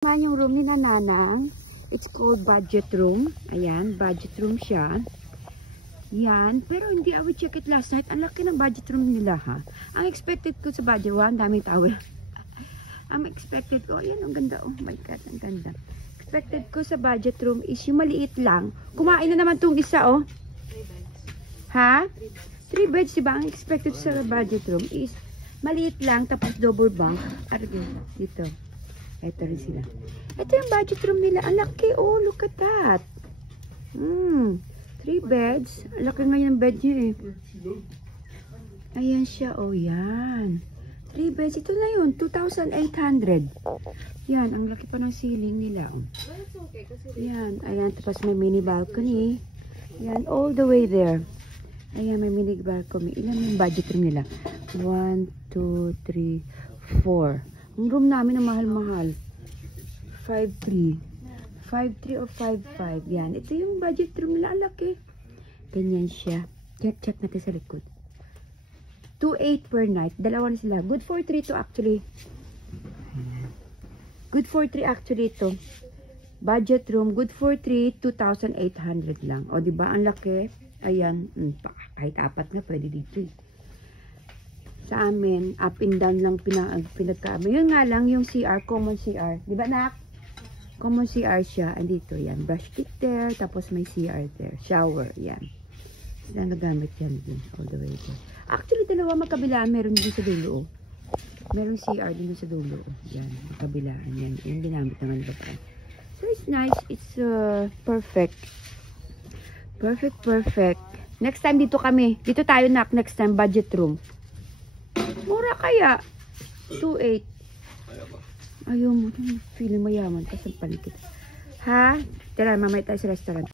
Nga yung room ni Nanang. It's called budget room. Ayan, budget room siya. Yan. Pero hindi, I will check it last night. Ang laki ng budget room nila, ha. Ang expected ko sa budget, ang daming towel. Ang expected ko, ayan, ang ganda. Oh my God, ang ganda. Expected ko sa budget room is yung maliit lang. Kumain na naman tong isa, oh. 3 beds. Ha? 3 beds, diba? Ang expected sa budget room is maliit lang, tapos double bunk. Dito. Ito rin sila. Ito yung budget room nila. Ang laki, oh. Look at that. 3 beds. Ang laki nga yung bed niya, eh. Ayan siya, oh. Yan. 3 beds. Ito na yun. 2,800. Yan. Ang laki pa ng ceiling nila, oh. Yan. Ayan. Tapos may mini balcony. Yan. All the way there. Ayan. May mini balcony. Ilan yung budget room nila? 1, 2, 3, 4. Ang room namin ang mahal-mahal. 5,300. 5,300 o 5,500. Yan. Ito yung budget room nila. Ang laki. Ganyan siya. Check natin sa likod. 2,800 per night. Dalawa na sila. Good for 3 to actually. Good for 3 actually ito. Budget room. Good for 3. 2,800 lang. O diba? Ang laki. Ayan. Kahit 4 na pwede dito. Sa amin, up and down lang pinagkaama. Yun nga lang, yung CR, common CR. Di ba, nak? Common CR siya. Andito, yan. Brush tip there, tapos may CR there. Shower, yan. Sila nagamit yan din, all the way there. Actually, dalawa magkabilaan. Meron din sa dulo, oh. Meron CR din sa dulo, oh. Yan, magkabilaan. Yan, yung ginamit naman ba. So, it's nice. It's perfect. Perfect. Next time, dito kami. Dito tayo, nak. Next time, budget room. Mura kaya? 2,800. Ayaw mo. Feeling mayaman. Kasampalin kita. Ha? Tira, mamaya tayo sa restaurant.